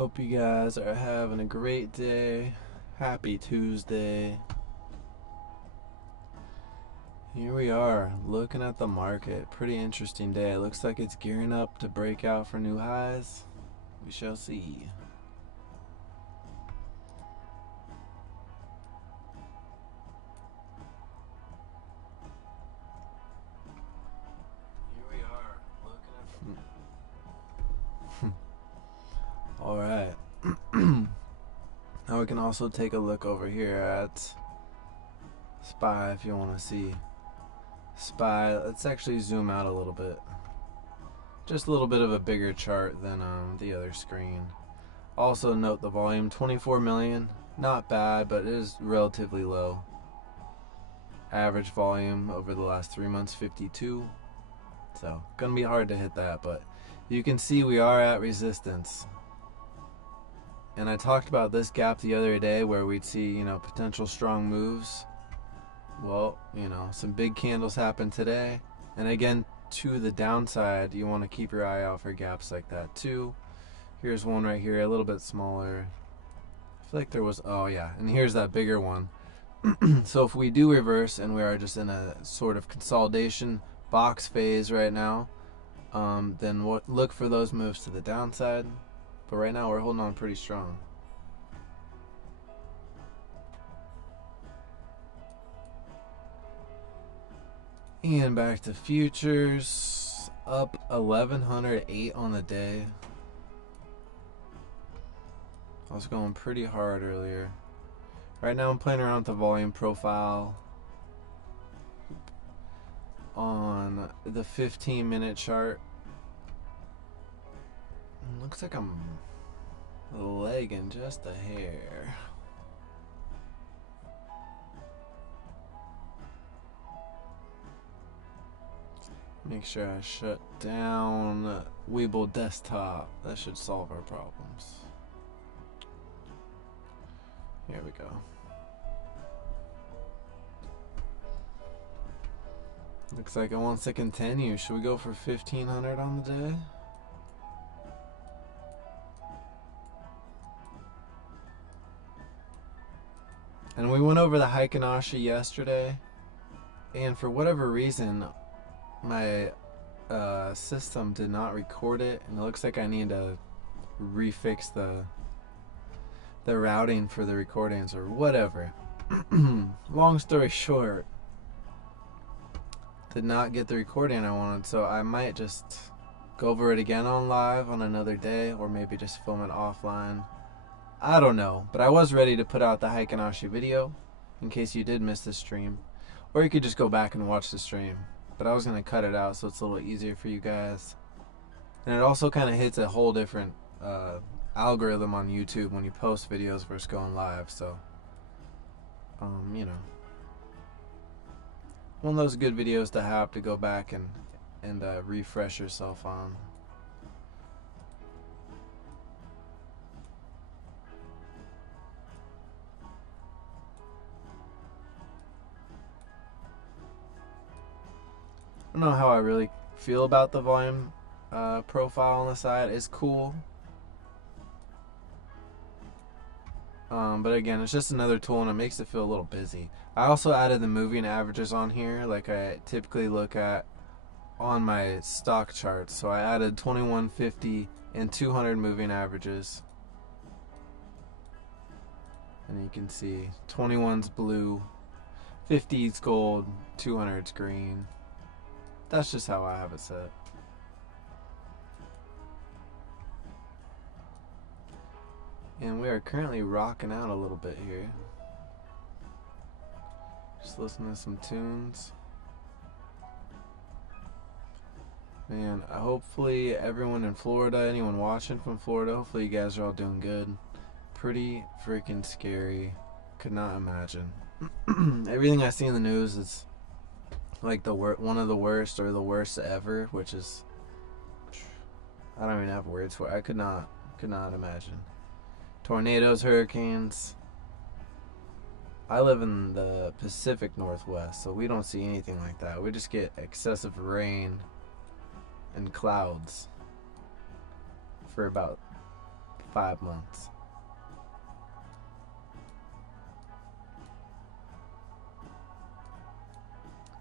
Hope you guys are having a great day. Happy Tuesday. Here we are looking at the market. Pretty interesting day. It looks like it's gearing up to break out for new highs. We shall see. Here we are looking at the All right. Now we can also take a look over here at SPY if you want to see. SPY, let's actually zoom out a little bit. Just a little bit of a bigger chart than the other screen. Also note the volume, 24 million. Not bad, but it is relatively low. Average volume over the last 3 months, 52. So, gonna be hard to hit that, but you can see we are at resistance. And I talked about this gap the other day where we'd see, potential strong moves. Well, some big candles happen today. And again, to the downside, you want to keep your eye out for gaps like that too. Here's one right here, a little bit smaller. I feel like there was, oh yeah, and here's that bigger one. So if we do reverse and we are just in a sort of consolidation box phase right now, then look for those moves to the downside. But right now we're holding on pretty strong. And back to futures, up 1108 on the day. I was going pretty hard earlier. Right now I'm playing around with the volume profile on the 15-minute chart. Looks like I'm lagging just a hair. Make sure I shut down Webull desktop. That should solve our problems. Here we go. Looks like it wants to continue. Should we go for 1500 on the day? And we went over the Heikinashi yesterday, and for whatever reason, my system did not record it, and it looks like I need to refix the routing for the recordings or whatever. Long story short, did not get the recording I wanted, so I might just go over it again on live on another day, or maybe just film it offline. I don't know, but I was ready to put out the Heikinashi video in case you did miss the stream, or you could just go back and watch the stream. But I was going to cut it out so it's a little easier for you guys. And it also kind of hits a whole different algorithm on YouTube when you post videos versus going live. So, one of those good videos to have to go back and refresh yourself on. I don't know how I really feel about the volume profile on the side. It's cool. But again, it's just another tool and it makes it feel a little busy. I also added the moving averages on here like I typically look at on my stock charts. So I added 2150 and 200 moving averages. And you can see 21's blue, 50's gold, 200's green. That's just how I have it set. And we are currently rocking out a little bit here. Just listening to some tunes. Man, hopefully everyone in Florida, anyone watching from Florida, hopefully you guys are all doing good. Pretty freaking scary. Could not imagine. Everything I see in the news is like one of the worst or the worst ever, which is, I don't even have words for it. I could not imagine. Tornadoes, hurricanes. I live in the Pacific Northwest, so we don't see anything like that. We just get excessive rain and clouds for about 5 months.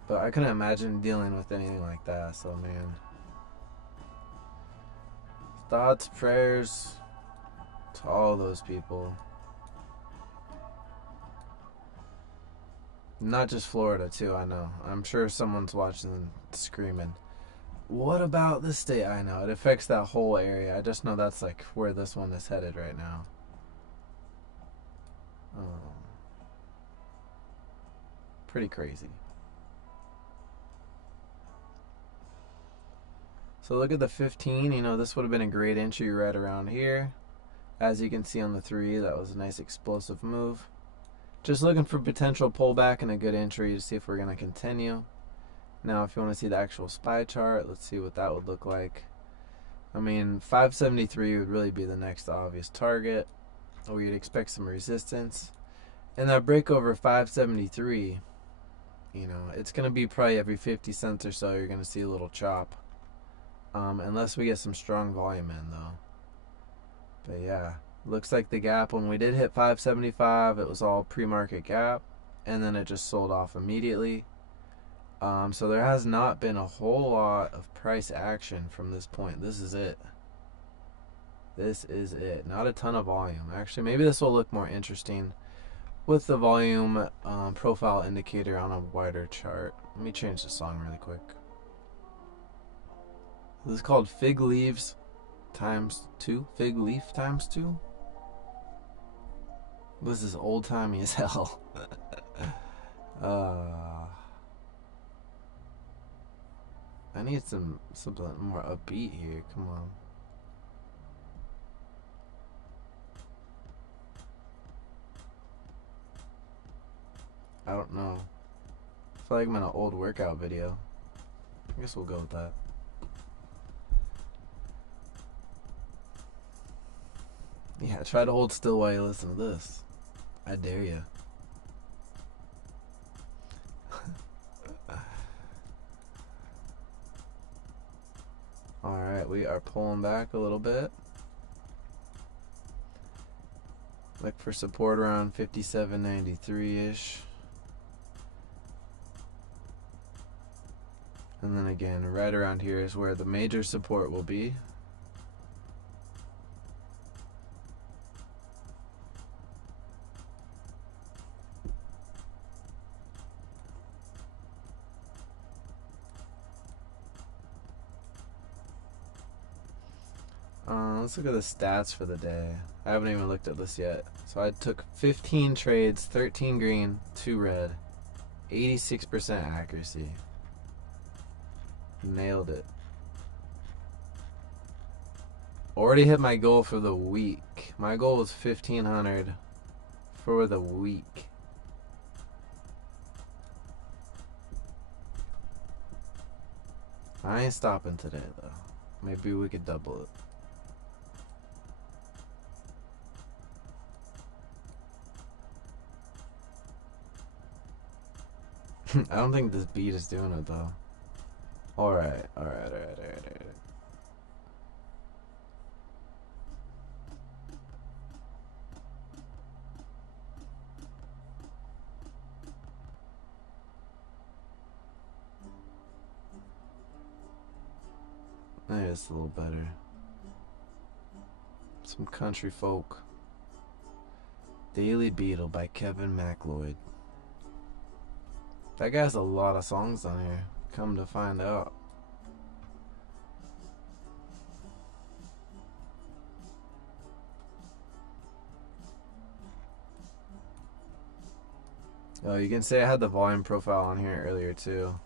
But I couldn't imagine dealing with anything like that, so man. Thoughts, prayers to all those people. Not just Florida, too, I know. I'm sure someone's watching screaming, what about this state? I know, it affects that whole area. I just know that's like where this one is headed right now. Pretty crazy. So look at the 15, you know, this would have been a great entry right around here. As you can see on the 3, that was a nice explosive move. Just looking for potential pullback and a good entry to see if we're going to continue. Now, if you want to see the actual SPY chart, let's see what that would look like. I mean, 573 would really be the next obvious target. Or you'd expect some resistance. And that break over 573, you know, it's going to be probably every 50 cents or so you're going to see a little chop. Unless we get some strong volume in, though. But yeah, looks like the gap when we did hit 575, it was all pre-market gap, and then it just sold off immediately. So there has not been a whole lot of price action from this point. This is it. This is it. Not a ton of volume. Actually, maybe this will look more interesting with the volume profile indicator on a wider chart. Let me change the song really quick. This is called Fig Leaves times 2. Fig Leaf times 2. This is old timey as hell. I need something more upbeat here. Come on. I don't know. I feel like I'm in an old workout video. I guess we'll go with that. Yeah, try to hold still while you listen to this. I dare you. Alright, we are pulling back a little bit. Look for support around 57.93-ish. And then again, right around here is where the major support will be. Let's look at the stats for the day. I haven't even looked at this yet. So I took 15 trades, 13 green, 2 red, 86% accuracy. Nailed it. Already hit my goal for the week. My goal was 1,500 for the week. I ain't stopping today though. Maybe we could double it. I don't think this beat is doing it though. Alright. It's a little better. Some country folk. Daily Beetle by Kevin MacLeod. That guy has a lot of songs on here, come to find out. Oh, you can say I had the volume profile on here earlier too.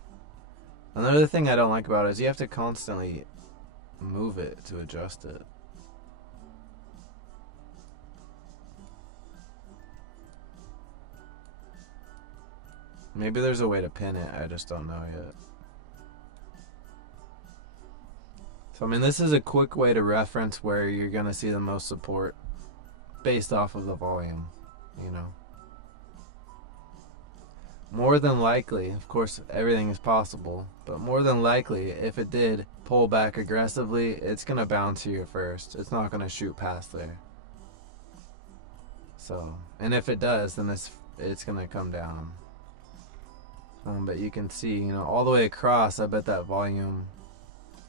Another thing I don't like about it is you have to constantly move it to adjust it. Maybe there's a way to pin it, I just don't know yet. So I mean, this is a quick way to reference where you're gonna see the most support based off of the volume, you know. More than likely, of course everything is possible, but more than likely if it did pull back aggressively, it's gonna bounce here first. It's not gonna shoot past there. So, and if it does, then it's gonna come down. But you can see, you know, all the way across, I bet that volume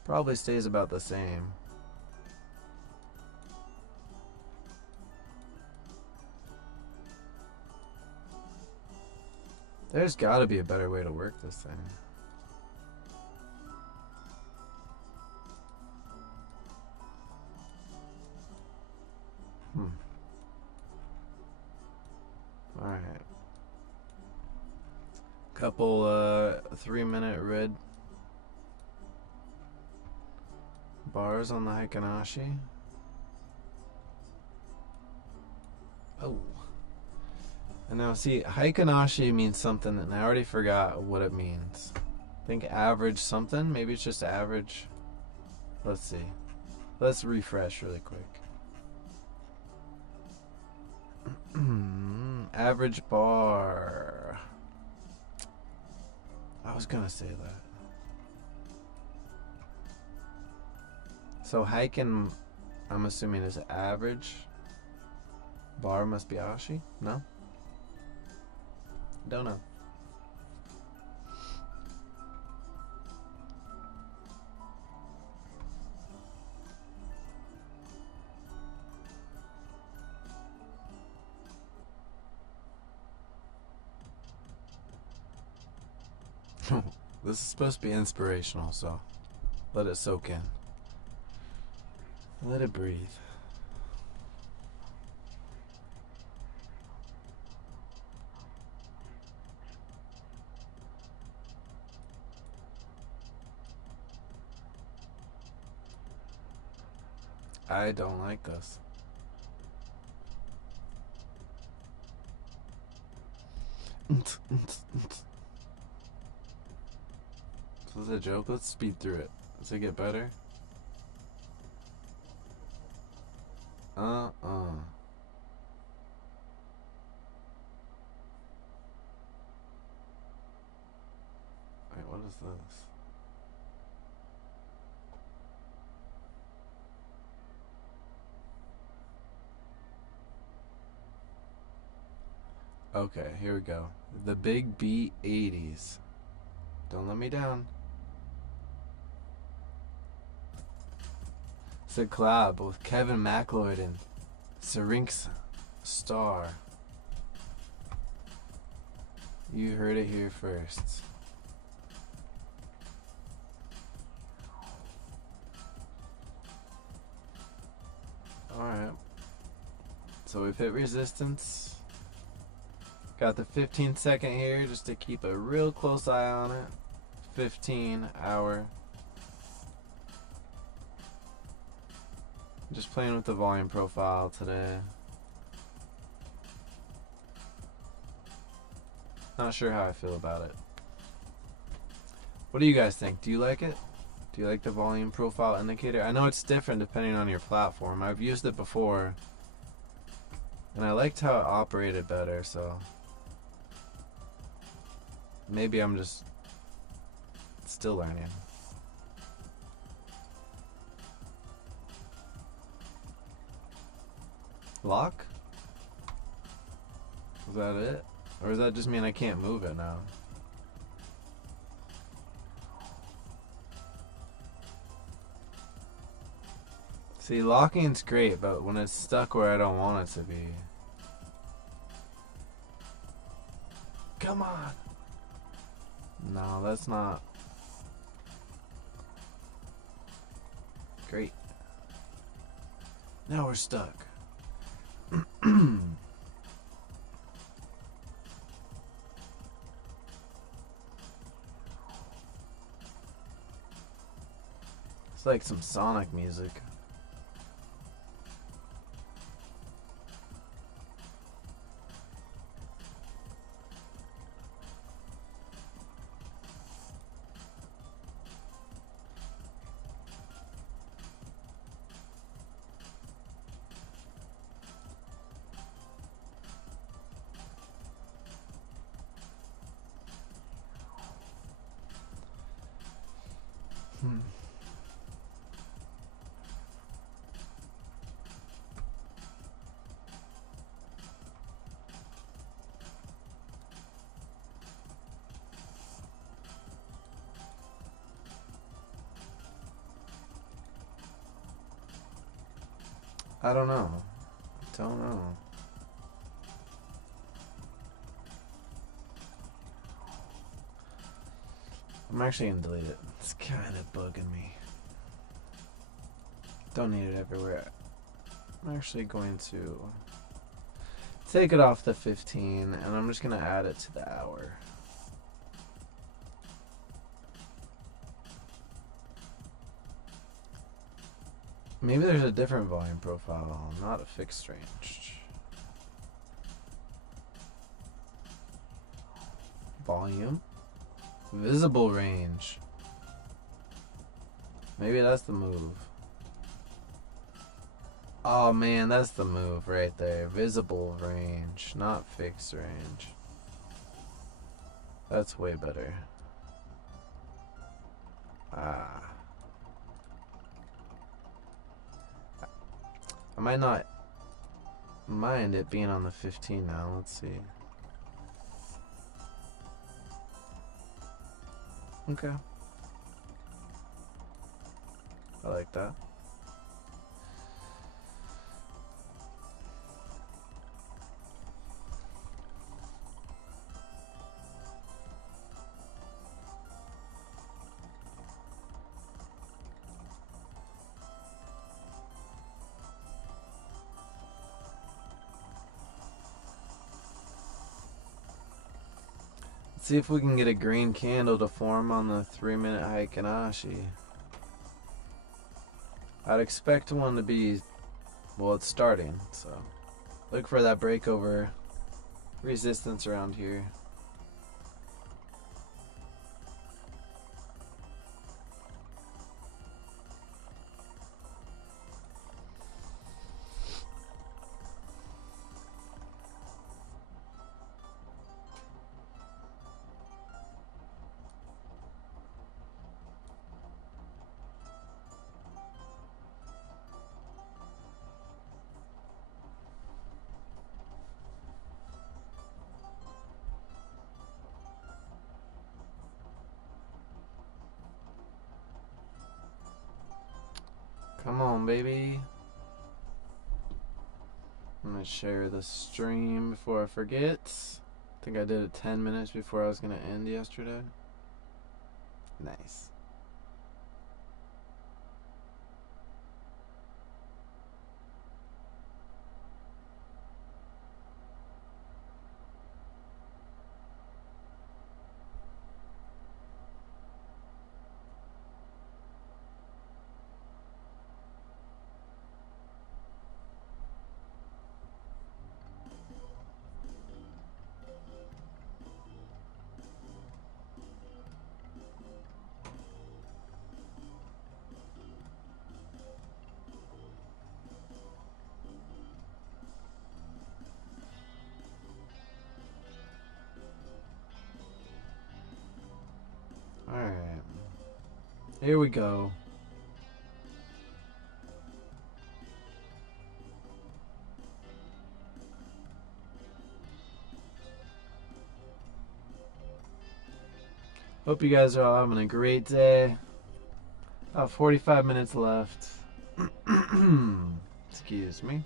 probably stays about the same. There's got to be a better way to work this thing. Alright. Couple 3-minute red bars on the Hikanashi. Oh. And now see, Hikanashi means something and I already forgot what it means. I think average something. Maybe it's just average. Let's see. Let's refresh really quick. Average bar. I was gonna say that. So Heiken, I'm assuming is average. Bar must be Ashi? No? Don't know. This is supposed to be inspirational, so let it soak in. Let it breathe. I don't like this. So is it a joke? Let's speed through it. Does it get better? Wait, what is this? Okay, here we go. The Big Beat 80s. Don't let me down. It's a collab with Kevin MacLeod and Syrinx Star. You heard it here first. Alright. So we've hit resistance. Got the 15-second here just to keep a real close eye on it. 15-hour. Just playing with the volume profile today. Not sure how I feel about it. What do you guys think? Do you like it? Do you like the volume profile indicator? I know it's different depending on your platform. I've used it before and I liked how it operated better, so maybe I'm just still learning. Lock? Is that it? Or does that just mean I can't move it now? See, locking's great, but when it's stuck where I don't want it to be. Come on! No, that's not great. Now we're stuck. It's like some Sonic music. I don't know. Don't know. I'm actually gonna delete it. It's kind of bugging me. Don't need it everywhere. I'm actually going to take it off the 15 and I'm just gonna add it to the hour. Maybe there's a different volume profile, not a fixed range. Volume? Visible range. Maybe that's the move. Oh man, that's the move right there. Visible range, not fixed range. That's way better. Ah. I might not mind it being on the 15 now. Let's see. Okay. I like that. Let's see if we can get a green candle to form on the 3-minute Heikin-Ashi. I'd expect one to be, well, it's starting, so look for that breakover resistance around here. Come on, baby. I'm gonna share the stream before I forget. I think I did it 10 minutes before I was gonna end yesterday. Nice. Alright. Here we go. Hope you guys are all having a great day. About 45 minutes left. Excuse me.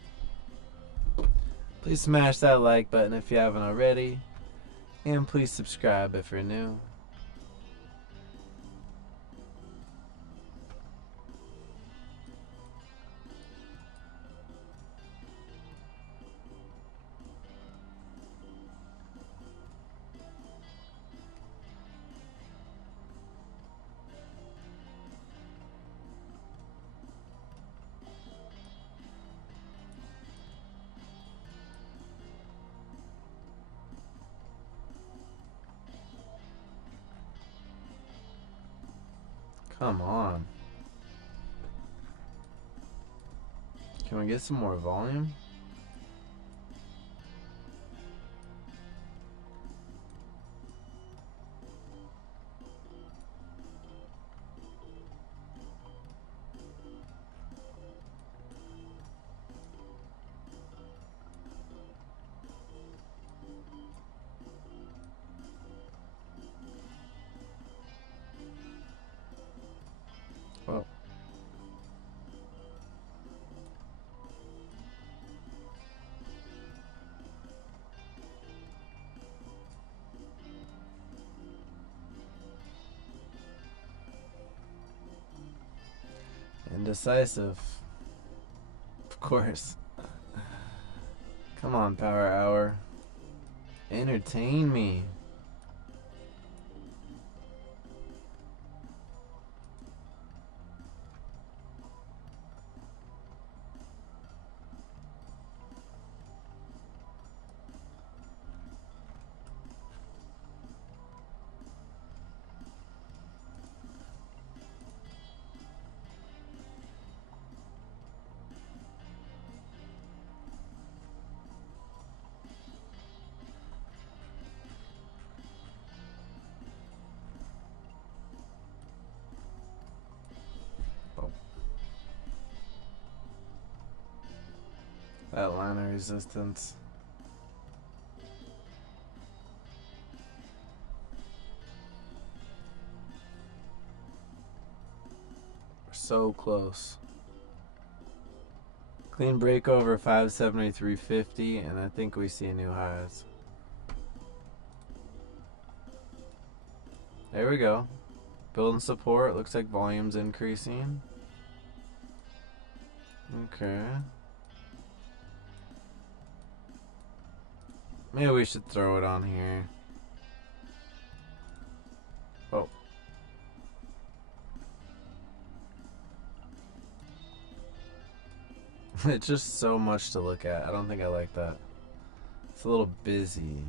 Please smash that like button if you haven't already. And please subscribe if you're new. Come on. Can we get some more volume? Well, indecisive. Of course. Come on, Power Hour. Entertain me. That line of resistance. We're so close. Clean break over 573.50, and I think we see new highs. There we go. Building support. Looks like volume's increasing. Okay. Maybe we should throw it on here. Oh. It's just so much to look at. I don't think I like that. It's a little busy.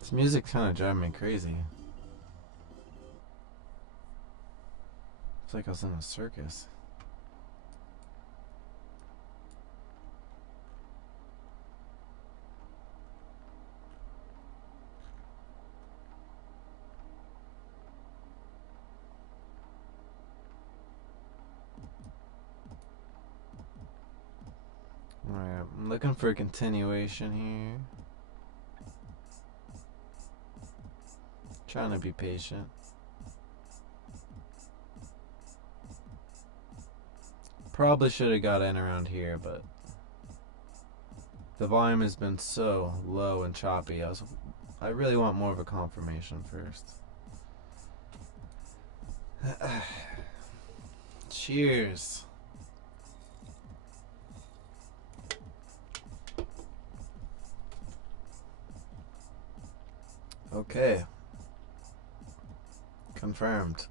This music's kind of driving me crazy. It's like I was in a circus. Alright, I'm looking for a continuation here. Trying to be patient. Probably should have got in around here, but the volume has been so low and choppy. I really want more of a confirmation first. Cheers. Okay. Confirmed.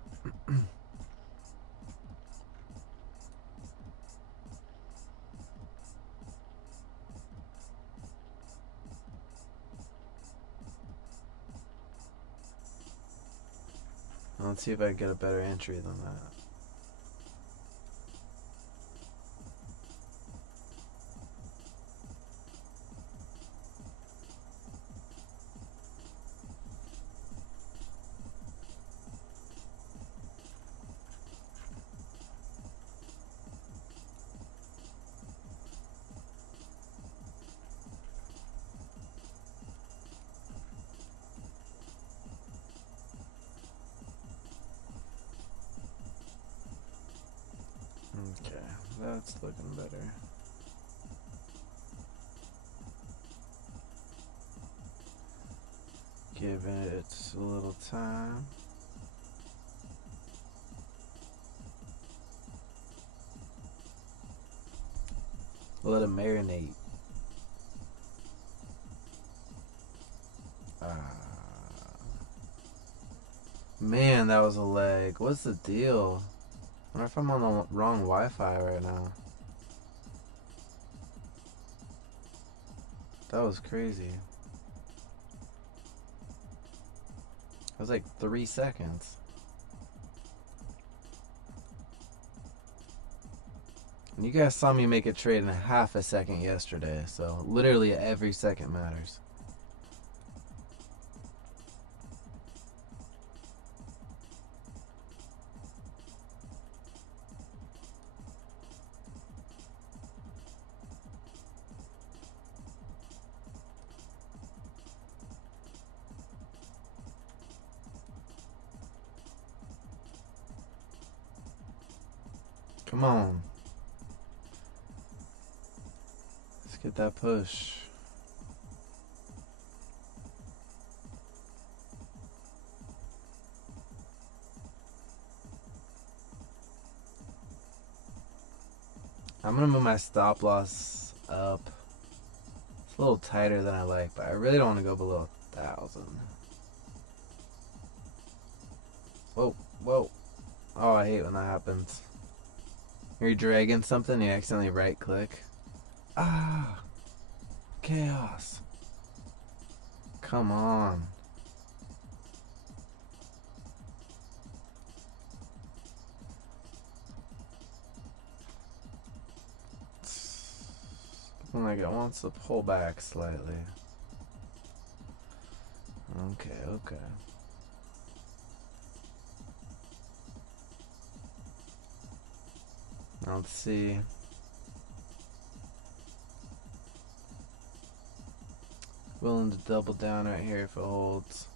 Let's see if I can get a better entry than that. Okay, that's looking better. Give it a little time. Let it marinate. Man, that was a leg. What's the deal? I wonder if I'm on the wrong Wi-Fi right now. That was crazy. It was like 3 seconds. And you guys saw me make a trade in half a second yesterday, so literally every second matters. Come on. Let's get that push. I'm gonna move my stop loss up. It's a little tighter than I like, but I really don't want to go below 1,000. Whoa, whoa. Oh, I hate when that happens. You're dragging something, you accidentally right click. Ah, chaos. Come on. Like it wants to pull back slightly. Okay, okay. Let's see. Willing to double down right here if it holds.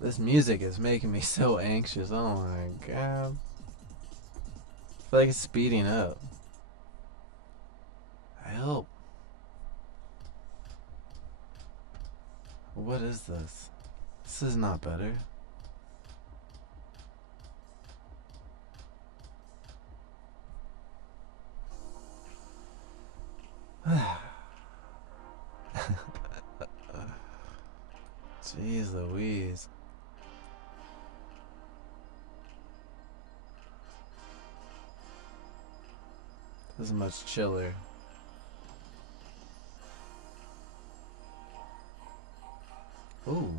This music is making me so anxious. Oh my god. I feel like it's speeding up. I hope. What is this? This is not better. Jeez Louise. This is much chiller. Ooh.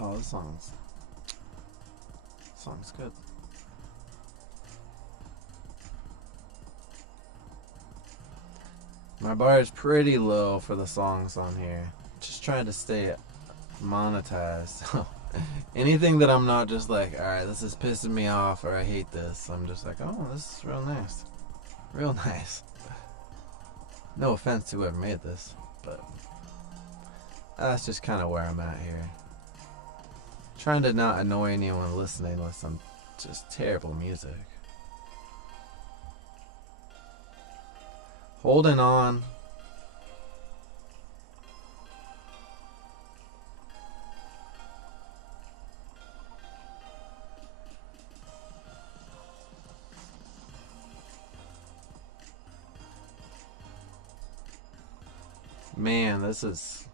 Oh, this song's good. My bar is pretty low for the songs on here. Just trying to stay monetized. Anything that I'm not just like, alright, this is pissing me off or I hate this, I'm just like, oh, this is real nice. Real nice. No offense to whoever made this, but that's just kind of where I'm at here. Trying to not annoy anyone listening with some just terrible music. Holding on. Man, this is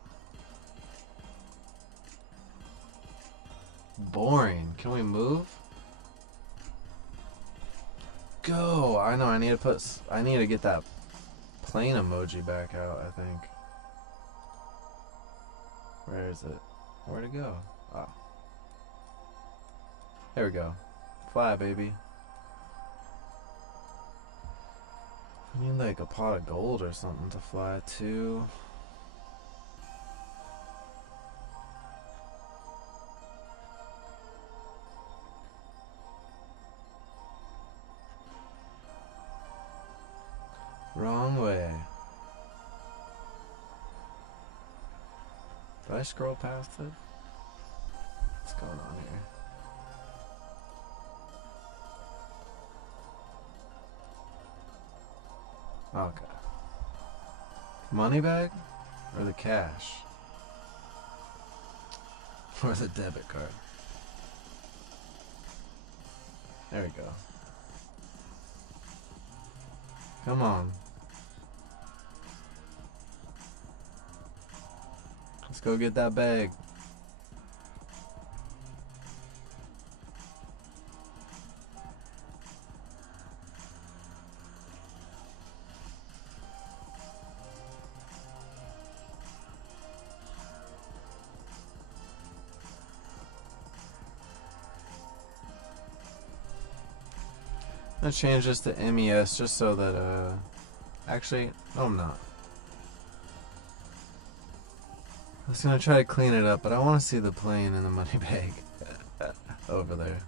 boring. Can we move? Go! I know I need to get that plane emoji back out, I think. Where is it? Where'd it go? Oh. There we go. Fly, baby. I need like a pot of gold or something to fly to. Wrong way. Did I scroll past it? going on here? Okay. Money bag? Or the cash? Or the debit card? There we go. Come on. Let's go get that bag. I'm gonna change this to MES just so that, actually, no I'm not. I was gonna try to clean it up, but I want to see the plane in the money bag over there.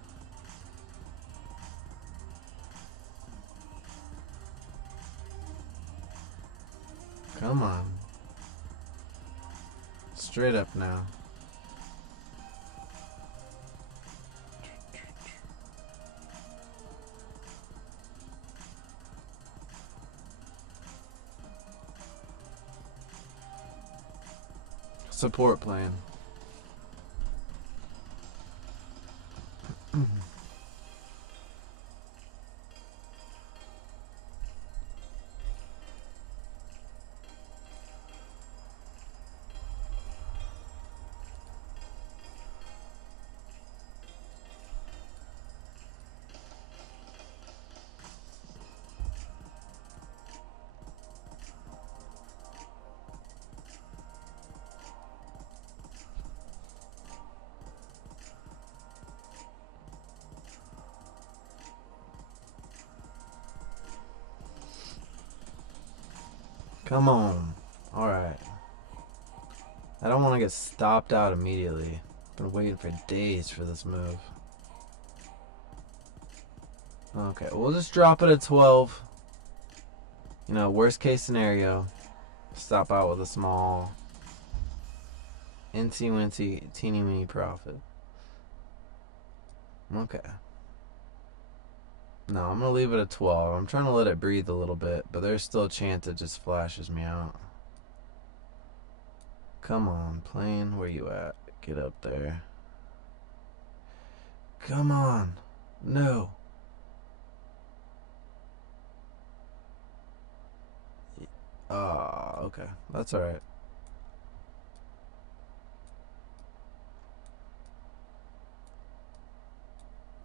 Come on. Straight up now. Support plane. Come on. Alright. I don't want to get stopped out immediately. Been waiting for days for this move. Okay, we'll just drop it at 12. You know, worst case scenario. Stop out with a small incy wincy teeny weeny profit. Okay. No, I'm gonna leave it at 12. I'm trying to let it breathe a little bit, but there's still a chance it just flashes me out. Come on, plane, where you at? Get up there. Come on. No. Ah, okay. That's alright.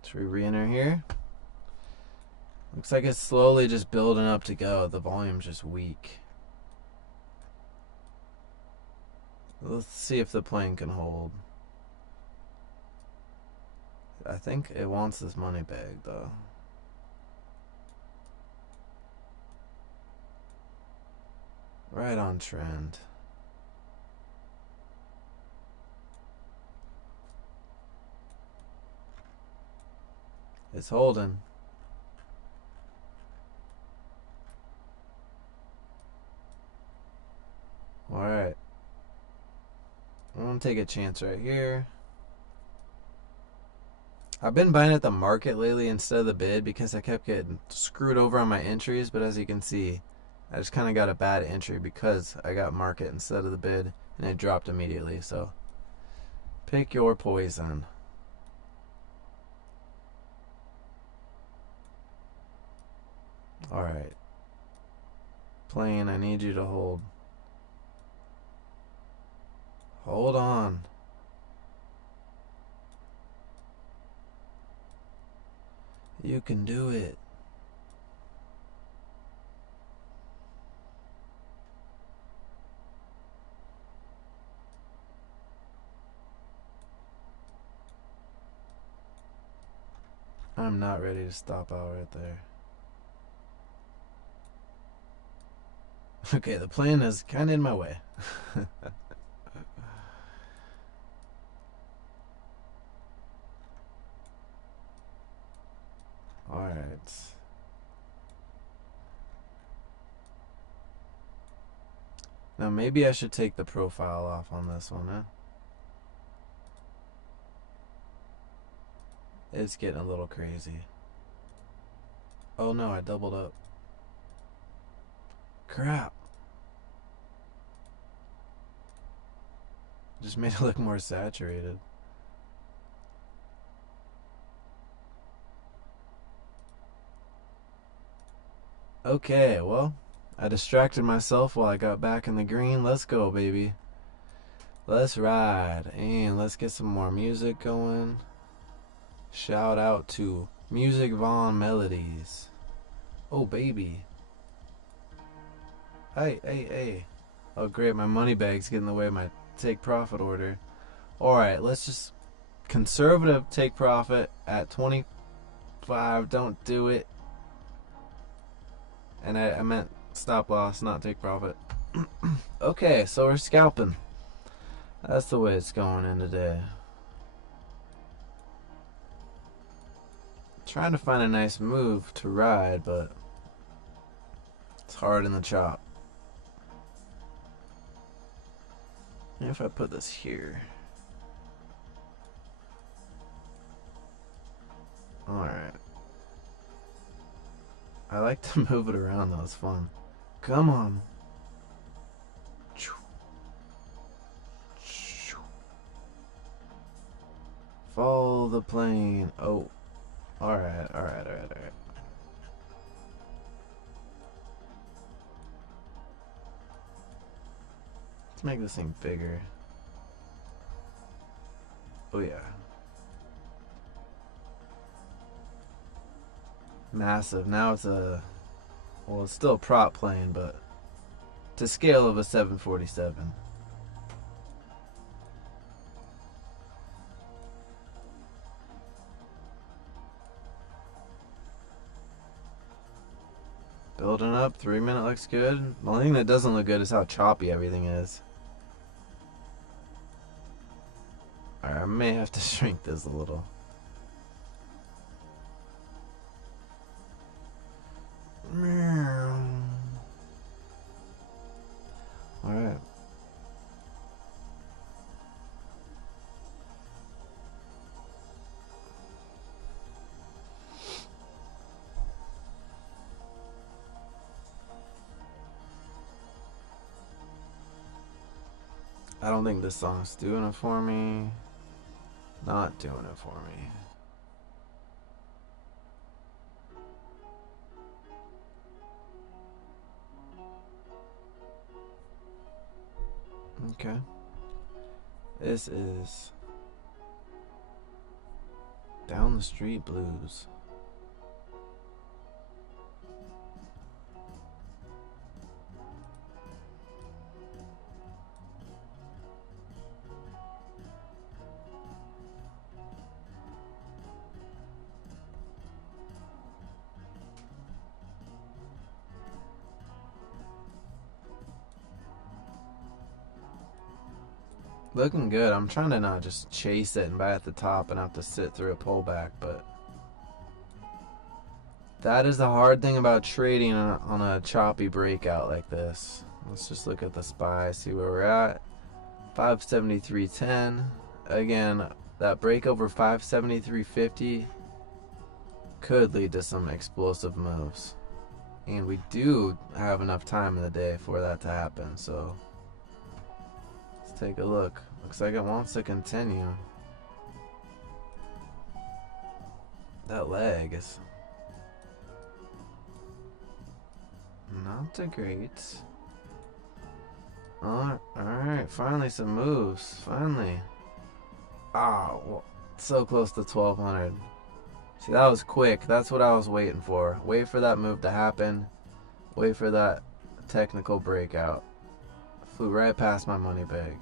Should we re-enter here? Looks like it's slowly just building up to go. The volume's just weak. Let's see if the plane can hold. I think it wants this money bag, though. Right on trend. It's holding. Alright. I'm gonna take a chance right here. I've been buying at the market lately instead of the bid because I kept getting screwed over on my entries, but as you can see, I just kind of got a bad entry because I got market instead of the bid and it dropped immediately. So pick your poison. Alright. Plane, I need you to hold. Hold on. You can do it. I'm not ready to stop out right there. Okay, the plane is kind of in my way. Alright. Now maybe I should take the profile off on this one, huh? It's getting a little crazy. Oh no, I doubled up. Crap. Just made it look more saturated. Okay, well, I distracted myself while I got back in the green. Let's go, baby. Let's ride. And let's get some more music going. Shout out to Music Von Melodies. Oh, baby. Hey, hey, hey. Oh, great. My money bag's getting in the way of my take profit order. Alright, let's just conservative take profit at 25. Don't do it. And I meant stop loss, not take profit. Okay, so we're scalping. That's the way it's going in today. Trying to find a nice move to ride, but it's hard in the chop. If I put this here. Alright. I like to move it around though, it's fun. Come on. Follow the plane. Oh. Alright. Let's make this thing bigger. Oh yeah. Massive. Now it's a... Well, it's still a prop plane, but to scale of a 747. Building up. 3 minute looks good. The only thing that doesn't look good is how choppy everything is. Alright, I may have to shrink this a little. Alright. I don't think this song's doing it for me. Not doing it for me. Okay. This is Down the Street Blues. Looking good. I'm trying to not just chase it and buy at the top and have to sit through a pullback, but that is the hard thing about trading on a choppy breakout like this. Let's just look at the SPY, see where we're at. 573.10. Again, that break over 573.50 could lead to some explosive moves. And we do have enough time in the day for that to happen, so let's take a look. Looks like it wants to continue. That leg is not too great. Alright, finally some moves. Finally. Oh, so close to 1200. See, that was quick. That's what I was waiting for. Wait for that move to happen. Wait for that technical breakout. Flew right past my money bag.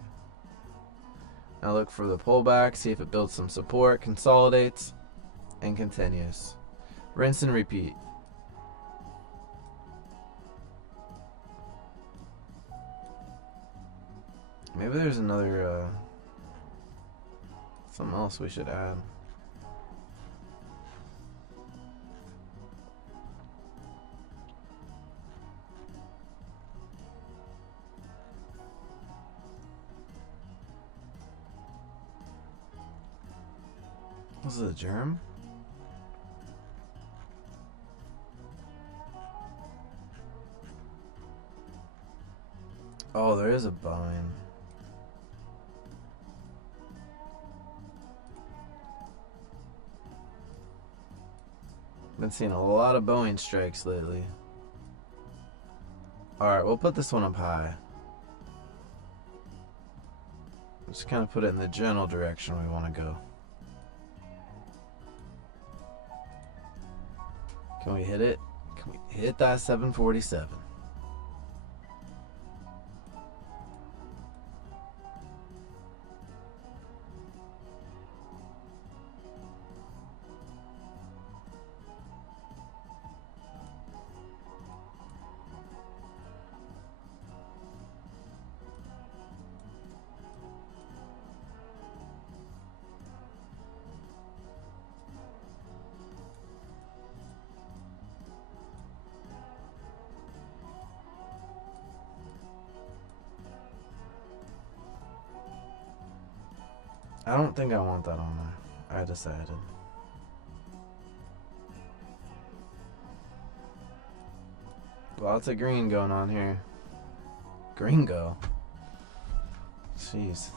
Now look for the pullback, see if it builds some support, consolidates, and continues. Rinse and repeat. Maybe there's another, something else we should add. Was it a germ? Oh, there is a Boeing. Been seeing a lot of Boeing strikes lately. Alright, we'll put this one up high. Just kind of put it in the general direction we want to go. Can we hit it? Can we hit that 747? I don't think I want that on there. I decided. Lots of green going on here. Gringo. Jeez.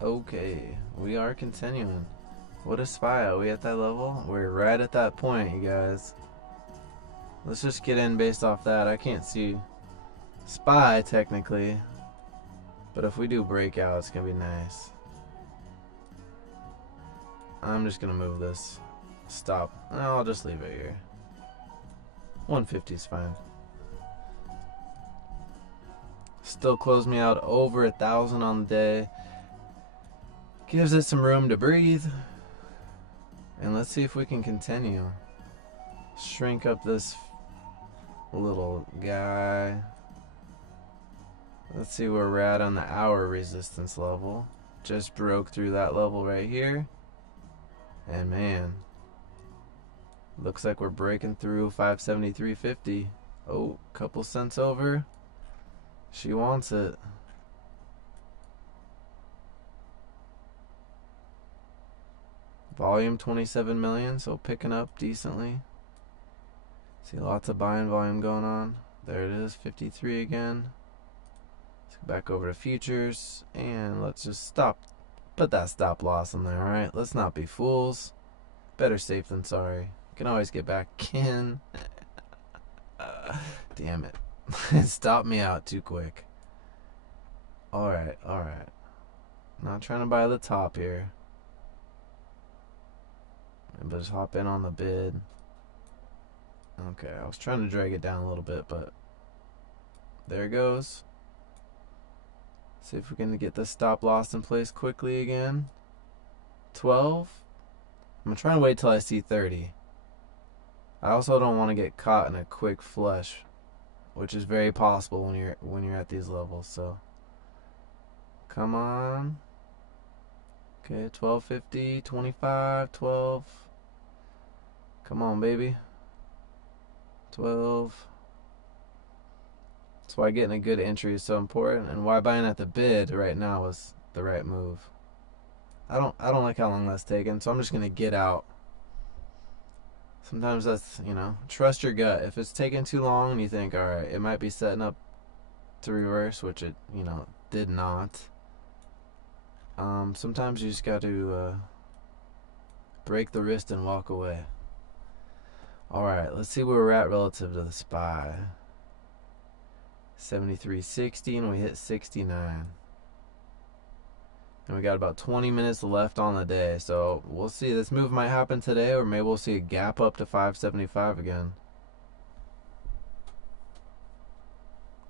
Okay, we are continuing. What a spy. Are we at that level? We're right at that point, you guys. Let's just get in based off that. I can't see spy technically, but if we do breakout, it's gonna be nice. I'm just gonna move this. Stop. No, I'll just leave it here. 150 is fine. Still close me out over 1,000 on the day. Gives it some room to breathe. And let's see if we can continue. Shrink up this little guy. Let's see where we're at on the hour resistance level. Just broke through that level right here. And man, looks like we're breaking through 573.50. Oh, couple cents over. She wants it. Volume 27 million, so picking up decently. See lots of buying volume going on. There it is, 53 again. Let's go back over to futures and let's just stop. Put that stop loss in there, alright? Let's not be fools. Better safe than sorry. Can always get back in. Damn it. It stopped me out too quick. Alright, alright. Not trying to buy the top here. But just hop in on the bid. Okay, I was trying to drag it down a little bit, but there it goes. See if we can get this stop loss in place quickly again. 12. I'm gonna try and wait till I see 30. I also don't want to get caught in a quick flush, which is very possible when you're at these levels. So come on. Okay, 12.50, 25, 12. Come on, baby. 12. That's why getting a good entry is so important, and why buying at the bid right now was the right move. I don't like how long that's taken, so I'm just gonna get out. Sometimes that's, trust your gut. If it's taking too long and you think, all right, it might be setting up to reverse, which it, did not. Sometimes you just got to break the wrist and walk away. Alright, let's see where we're at relative to the SPY. 73.60 and we hit 69. And we got about 20 minutes left on the day, so we'll see. This move might happen today, or maybe we'll see a gap up to 575 again.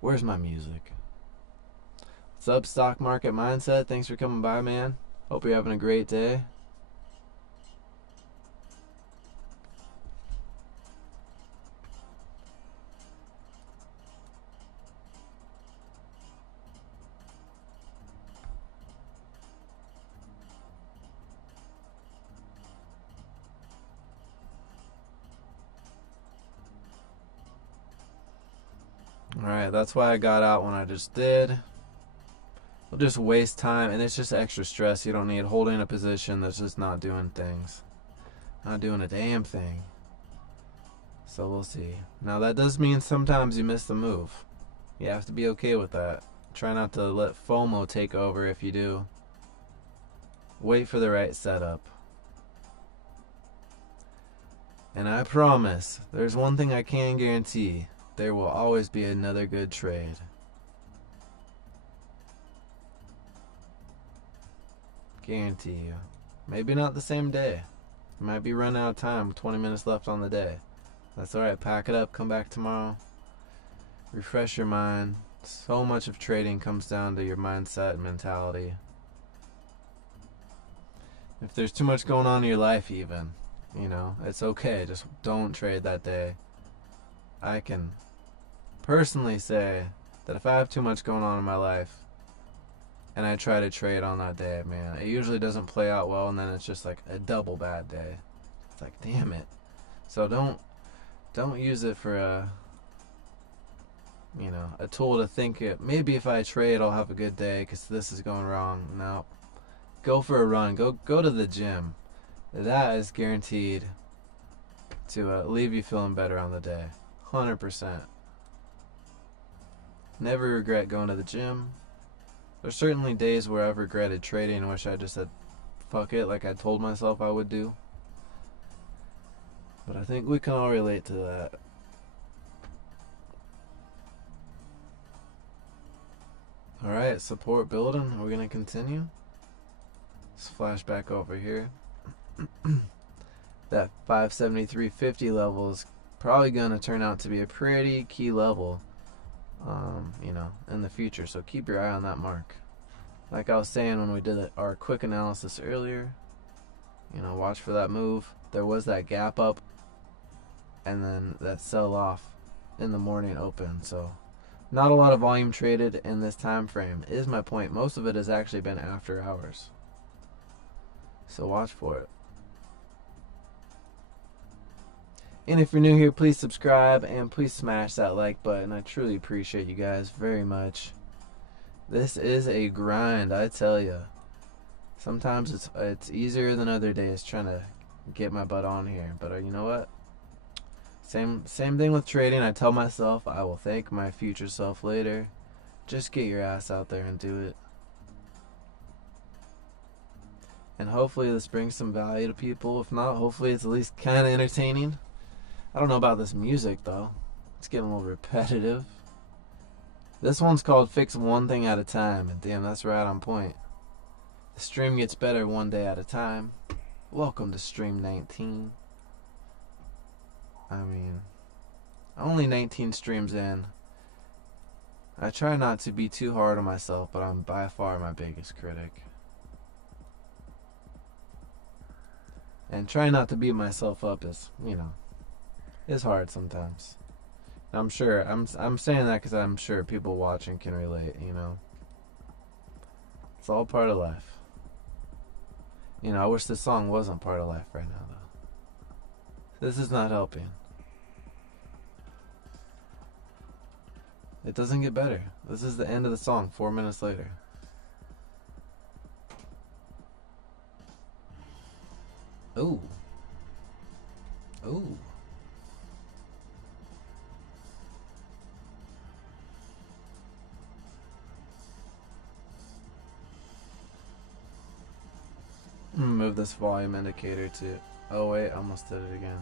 Where's my music? What's up, Stock Market Mindset? Thanks for coming by, man. Hope you're having a great day. Alright, that's why I got out when I just did. We'll just waste time, and it's just extra stress you don't need holding a position that's just not doing things. Not doing a damn thing. So we'll see. Now that does mean sometimes you miss the move. You have to be okay with that. Try not to let FOMO take over if you do. Wait for the right setup. And I promise, there's one thing I can guarantee. There will always be another good trade. Guarantee you. Maybe not the same day. You might be running out of time, 20 minutes left on the day. That's alright, pack it up, come back tomorrow. Refresh your mind. So much of trading comes down to your mindset and mentality. If there's too much going on in your life even, you know, it's okay. Just don't trade that day. I can personally say that if I have too much going on in my life and I try to trade on that day, man, it usually doesn't play out well, and then it's just like a double bad day. It's like, damn it. So don't use it for a tool to think it. Maybe if I trade, I'll have a good day because this is going wrong. No, go for a run. Go to the gym. That is guaranteed to leave you feeling better on the day. 100%. Never regret going to the gym. There's certainly days where I've regretted trading and wish I just said, fuck it, like I told myself I would do. But I think we can all relate to that. Alright, support building. We're going to continue. Let's flash back over here. That 573.50 level is probably going to turn out to be a pretty key level, in the future. So keep your eye on that mark. Like I was saying when we did our quick analysis earlier, watch for that move. There was that gap up and then that sell off in the morning open. So not a lot of volume traded in this time frame is my point. Most of it has actually been after hours. So watch for it. And if you're new here, please subscribe and please smash that like button. I truly appreciate you guys very much. This is a grind, I tell you. Sometimes it's easier than other days trying to get my butt on here. But you know what? Same thing with trading. I tell myself I will thank my future self later. Just get your ass out there and do it. And hopefully this brings some value to people. If not, hopefully it's at least kind of entertaining. I don't know about this music though. It's getting a little repetitive. This one's called Fix One Thing at a Time, and damn, that's right on point. The stream gets better one day at a time. Welcome to stream 19. I mean, only 19 streams in. I try not to be too hard on myself, but I'm by far my biggest critic. And trying not to beat myself up is, is hard sometimes. I'm sure, I'm saying that because I'm sure people watching can relate, It's all part of life. I wish this song wasn't part of life right now, though. This is not helping. It doesn't get better. This is the end of the song, 4 minutes later. Ooh. Ooh. Move this volume indicator to... Oh wait, I almost did it again.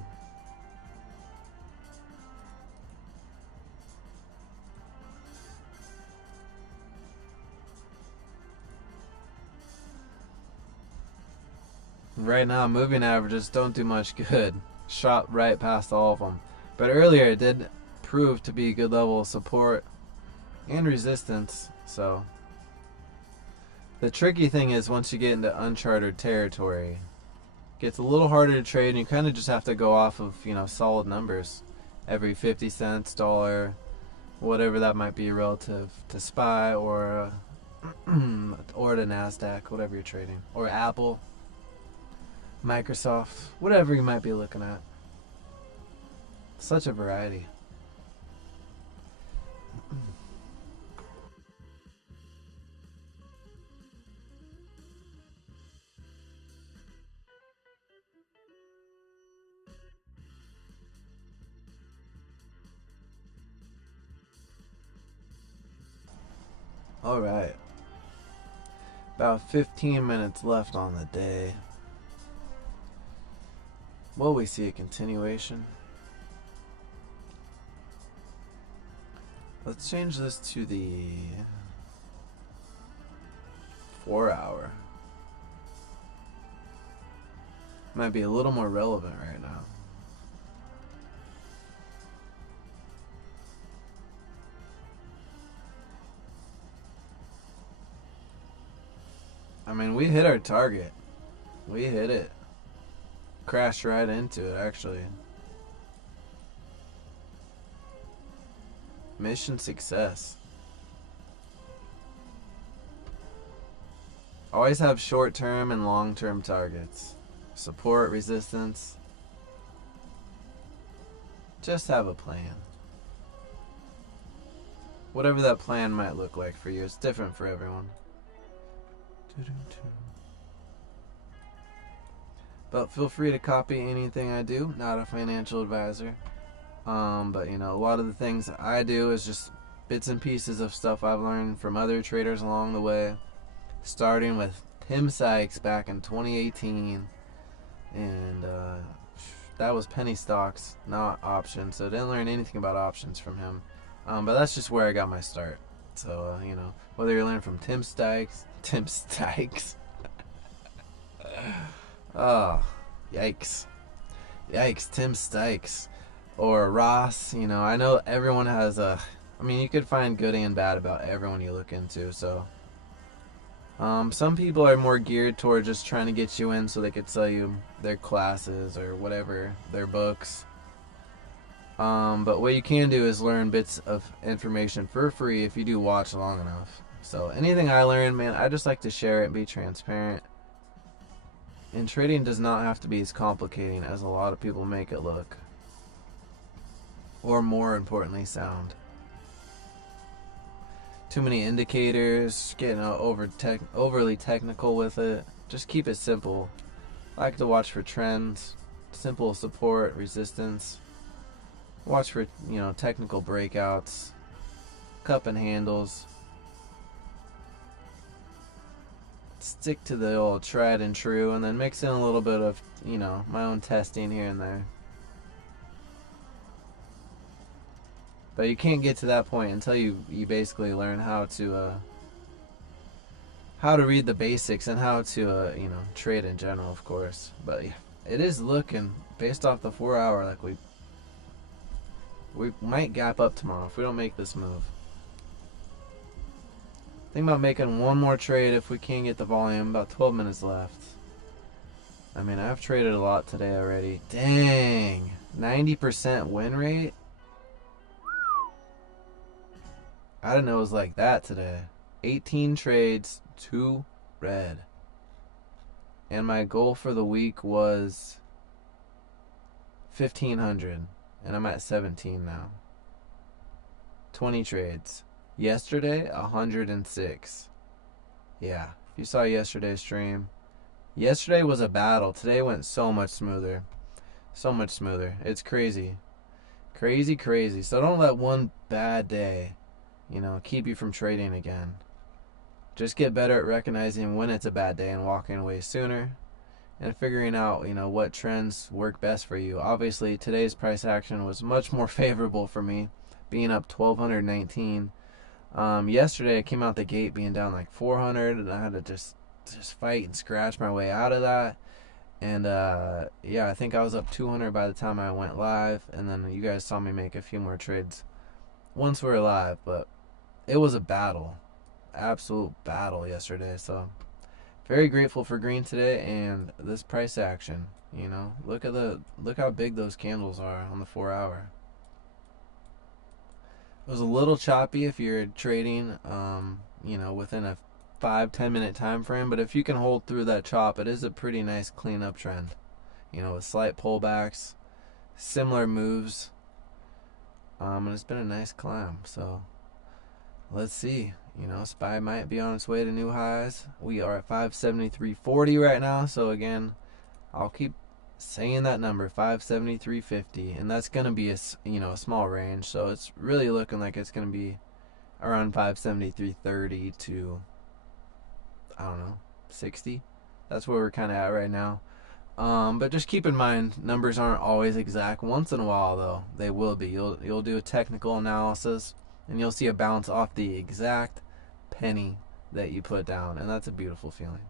Right now, moving averages don't do much good. Shot right past all of them. But earlier it did prove to be a good level of support and resistance, so... The tricky thing is once you get into uncharted territory, it gets a little harder to trade, and you kind of just have to go off of, solid numbers. Every 50 cents, dollar, whatever that might be relative to SPY or or to NASDAQ, whatever you're trading. Or Apple, Microsoft, whatever you might be looking at. Such a variety. Alright. About 15 minutes left on the day. Will we see a continuation? Let's change this to the 4 hour. Might be a little more relevant right now. I mean, we hit our target. We hit it. Crashed right into it, actually. Mission success. Always have short-term and long-term targets. Support, resistance. Just have a plan. Whatever that plan might look like for you, it's different for everyone. But feel free to copy anything I do. Not a financial advisor. But you know, a lot of the things I do is just bits and pieces of stuff I've learned from other traders along the way. Starting with Tim Sykes back in 2018. And that was penny stocks, not options. So I didn't learn anything about options from him. But that's just where I got my start. So, you know, whether you're learning from Tim Sykes. Oh, yikes. Yikes, Tim Sykes. Or Ross, you know, I know everyone has a... I mean, you could find good and bad about everyone you look into, so... some people are more geared toward just trying to get you in so they could sell you their classes or whatever, their books. But what you can do is learn bits of information for free if you do watch long enough. So anything I learn, man, I just like to share it and be transparent. And trading does not have to be as complicated as a lot of people make it look. Or more importantly, sound. Too many indicators, getting overly technical with it. Just keep it simple. I like to watch for trends, simple support, resistance. Watch for, you know, technical breakouts, cup and handles. Stick to the old tried and true, and then mix in a little bit of, you know, my own testing here and there. But you can't get to that point until you basically learn how to read the basics and how to you know, trade in general, of course. But yeah, it is looking, based off the 4 hour, like we might gap up tomorrow if we don't make this move. Think about making one more trade if we can get the volume. About 12 minutes left. I mean, I've traded a lot today already. Dang, 90% win rate. I didn't know it was like that today. 18 trades, 2 red. And my goal for the week was 1,500. And I'm at 17 now. 20 trades. Yesterday, 106. Yeah, if you saw yesterday's stream. Yesterday was a battle. Today went so much smoother. So much smoother. It's crazy. Crazy, crazy. So don't let one bad day, you know, keep you from trading again. Just get better at recognizing when it's a bad day and walking away sooner, and figuring out, you know, what trends work best for you. Obviously, today's price action was much more favorable for me, being up 1,219. Yesterday, I came out the gate being down like 400, and I had to just fight and scratch my way out of that. And yeah, I think I was up 200 by the time I went live, and then you guys saw me make a few more trades once we were live. But it was a battle, absolute battle yesterday. So very grateful for green today and this price action. You know, look how big those candles are on the 4 hour. It was a little choppy if you're trading, you know, within a 5-10 minute time frame, but if you can hold through that chop, it is a pretty nice clean up trend. You know, with slight pullbacks, similar moves, and it's been a nice climb. So let's see. You know, SPY might be on its way to new highs. We are at 573.40 right now. So again, I'll keep saying that number, 573.50, and that's gonna be a small range. So it's really looking like it's gonna be around 573.30 to, I don't know, 60. That's where we're kind of at right now. But just keep in mind, numbers aren't always exact. Once in a while, though, they will be. You'll do a technical analysis, and you'll see a bounce off the exact penny that you put down, and that's a beautiful feeling.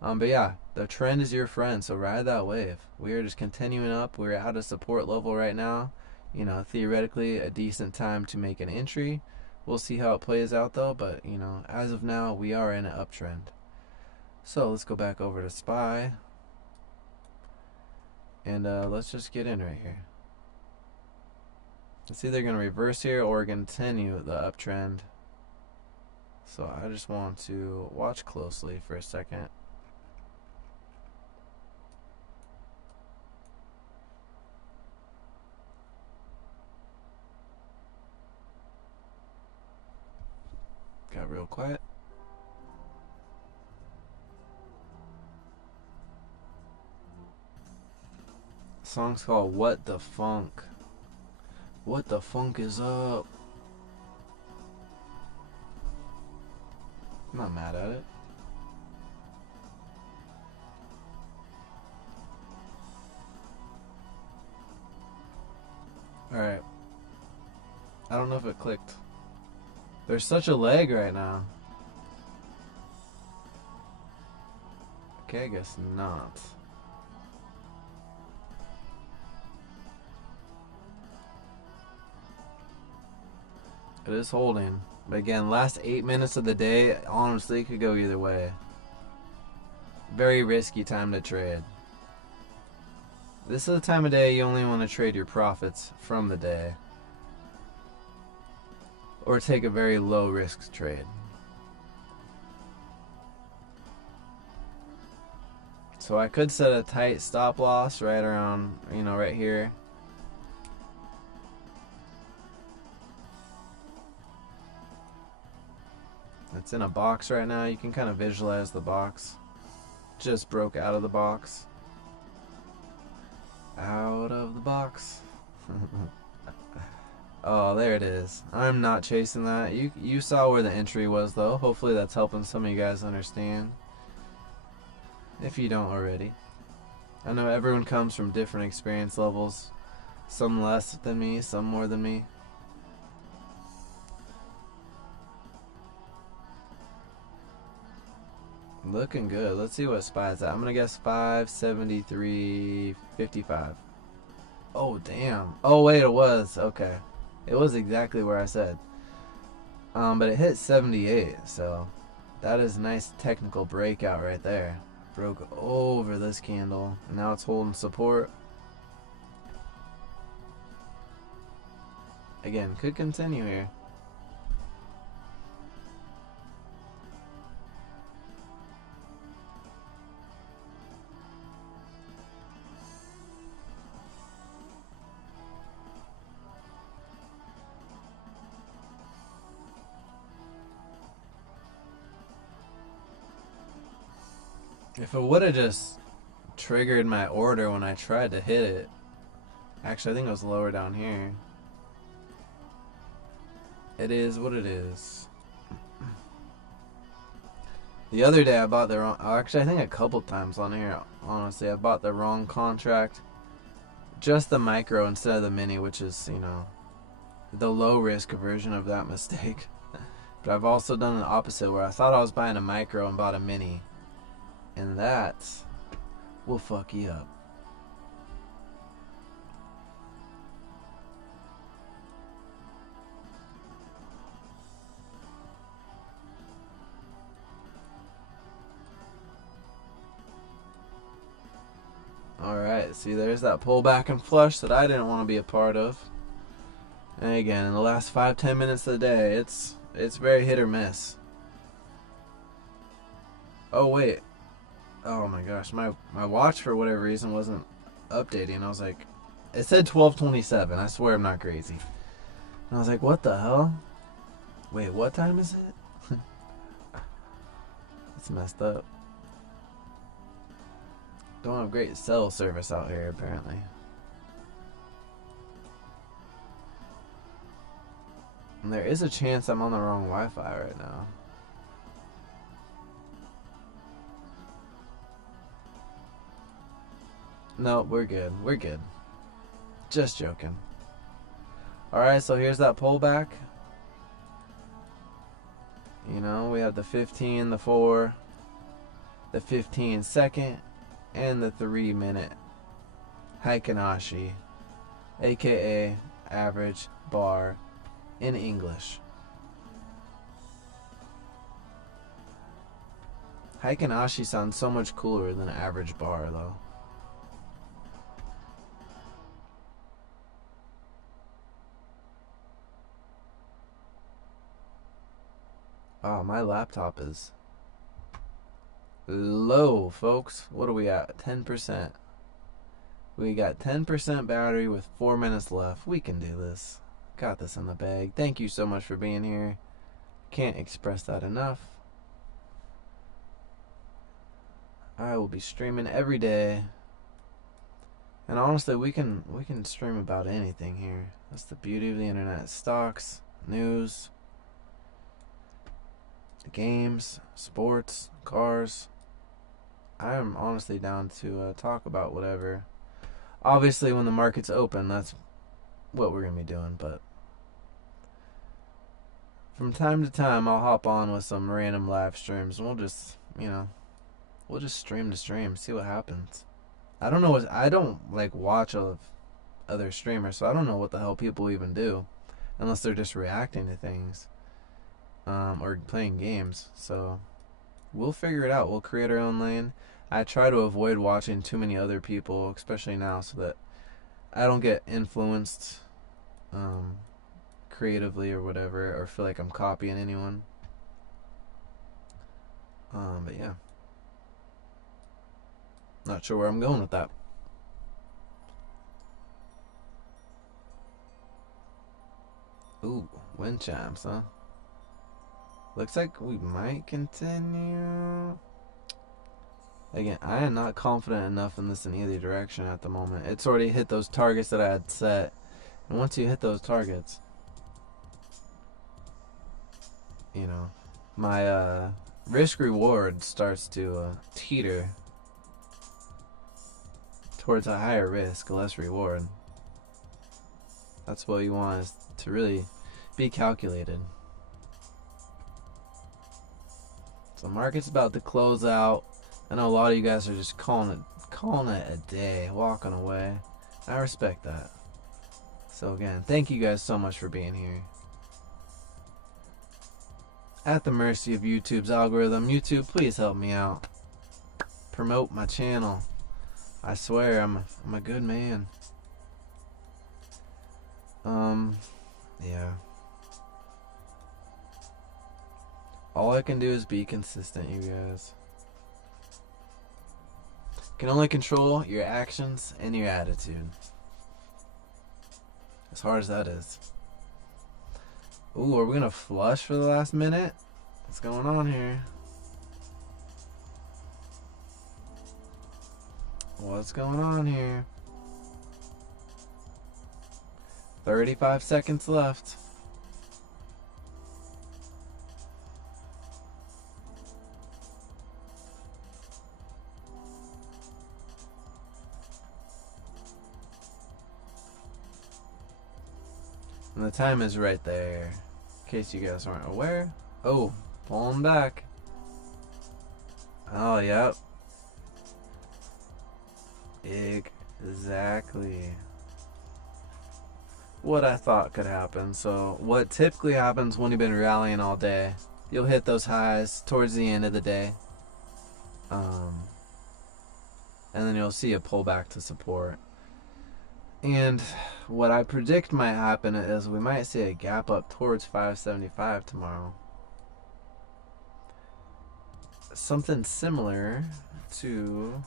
But yeah, the trend is your friend, so ride that wave. We are just continuing up. We're at a support level right now. You know, theoretically, a decent time to make an entry. We'll see how it plays out, though. But, you know, as of now, we are in an uptrend. So let's go back over to SPY. And let's just get in right here. It's either going to reverse here or continue the uptrend. So I just want to watch closely for a second. Got real quiet. The song's called What the Funk. What the funk is up? I'm not mad at it. Alright. I don't know if it clicked. There's such a lag right now. Okay, I guess not. It is holding. But again, last 8 minutes of the day, honestly, could go either way. Very risky time to trade. This is the time of day you only want to trade your profits from the day. Or take a very low risk trade. So I could set a tight stop loss right around, you know, right here. It's in a box right now. You can kind of visualize the box. Just broke out of the box. Out of the box. Oh, there it is. I'm not chasing that. You saw where the entry was, though. Hopefully that's helping some of you guys understand. If you don't already. I know everyone comes from different experience levels. Some less than me, some more than me. Looking good. Let's see what SPY's at. I'm gonna guess 573.55. Oh damn. Oh wait, it was. Okay. It was exactly where I said. But it hit 78, so that is a nice technical breakout right there. Broke over this candle. And now it's holding support. Again, could continue here. If it would have just triggered my order when I tried to hit it. Actually, I think it was lower down here. It is what it is. The other day I bought the wrong... Actually, I think a couple times on here, honestly. I bought the wrong contract. Just the micro instead of the mini, which is, you know, the low risk version of that mistake. But I've also done the opposite where I thought I was buying a micro and bought a mini. And that will fuck you up. Alright, see there's that pullback and flush that I didn't want to be a part of. And again, in the last 5-10 minutes of the day, it's very hit or miss. Oh wait. Oh my gosh, my watch for whatever reason wasn't updating. I was like, it said 12:27. I swear I'm not crazy. And I was like, what the hell? Wait, what time is it? It's messed up. Don't have great cell service out here, apparently. And there is a chance I'm on the wrong Wi-Fi right now. No, we're good. We're good. Just joking. Alright, so here's that pullback. You know, we have the 15, the 4, the 15 second, and the 3 minute Heikinashi, aka average bar in English. Heikinashi sounds so much cooler than average bar though. Oh, my laptop is low, folks. What are we at? 10%. We got 10% battery with 4 minutes left. We can do this. Got this in the bag. Thank you so much for being here. Can't express that enough. I will be streaming every day. And honestly, we can stream about anything here. That's the beauty of the internet. Stocks, news, games, sports, cars. I am honestly down to talk about whatever. Obviously, when the market's open, that's what we're going to be doing. But from time to time, I'll hop on with some random live streams. And we'll just, we'll just stream to stream, see what happens. I don't know. I don't like watch other streamers, so I don't know what the hell people even do. Unless they're just reacting to things. Or playing games. So we'll figure it out. We'll create our own lane. I try to avoid watching too many other people, especially now, so that I don't get influenced creatively or whatever, or feel like I'm copying anyone. But yeah, not sure where I'm going with that. Ooh, wind chimes, huh? Looks like we might continue. Again, I am not confident enough in this in either direction at the moment. It's already hit those targets that I had set. And once you hit those targets, my risk reward starts to teeter towards a higher risk, less reward. That's what you want, is to really be calculated. So market's about to close out. I know a lot of you guys are just calling it a day, walking away. I respect that. So again, thank you guys so much for being here. At the mercy of YouTube's algorithm. YouTube, please help me out. Promote my channel. I swear I'm a good man. Yeah. All I can do is be consistent, you guys. You can only control your actions and your attitude. As hard as that is. Ooh, are we gonna flush for the last minute? What's going on here? What's going on here? 35 seconds left. And the time is right there, in case you guys aren't aware. Oh, pulling back. Oh, yep. Exactly what I thought could happen. So what typically happens when you've been rallying all day, you'll hit those highs towards the end of the day. And then you'll see a pullback to support. And what I predict might happen is we might see a gap up towards 575 tomorrow. Something similar to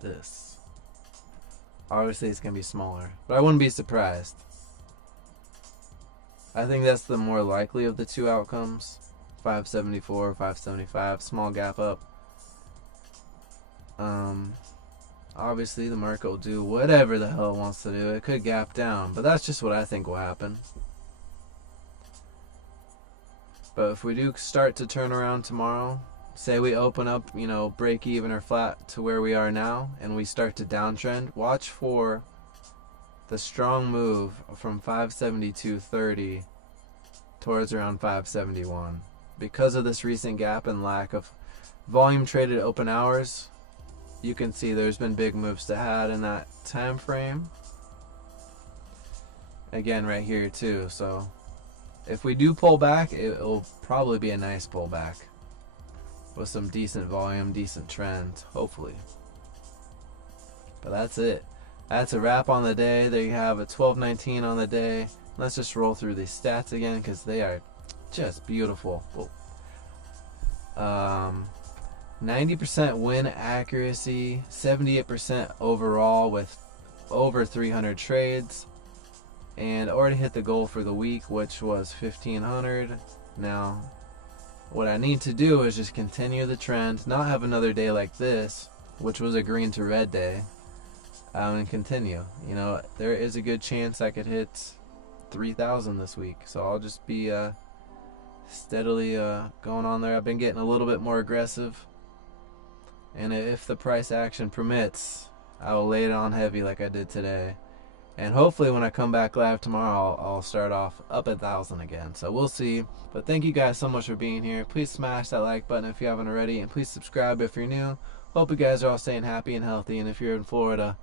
this. Obviously it's going to be smaller, but I wouldn't be surprised. I think that's the more likely of the two outcomes. 574, 575, small gap up. Obviously the market will do whatever the hell it wants to do. It could gap down, but that's just what I think will happen. But if we do start to turn around tomorrow, say we open up, you know, break even or flat to where we are now, and we start to downtrend, watch for the strong move from 572.30 towards around 571. Because of this recent gap and lack of volume traded open hours, you can see there's been big moves to add in that time frame. Again, right here too. So if we do pull back, it'll probably be a nice pullback with some decent volume, decent trend, hopefully. But that's it. That's a wrap on the day. There you have a 12.19 on the day. Let's just roll through these stats again because they are just beautiful. 90% win accuracy, 78% overall with over 300 trades, and already hit the goal for the week, which was 1,500. Now, what I need to do is just continue the trend, not have another day like this, which was a green to red day, and continue. You know, there is a good chance I could hit 3,000 this week, so I'll just be steadily going on there. I've been getting a little bit more aggressive, and if the price action permits, I will lay it on heavy like I did today. And hopefully when I come back live tomorrow, I'll start off up 1,000 again. So we'll see. But thank you guys so much for being here. Please smash that like button if you haven't already. And please subscribe if you're new. Hope you guys are all staying happy and healthy. And if you're in Florida,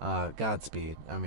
Godspeed. I mean,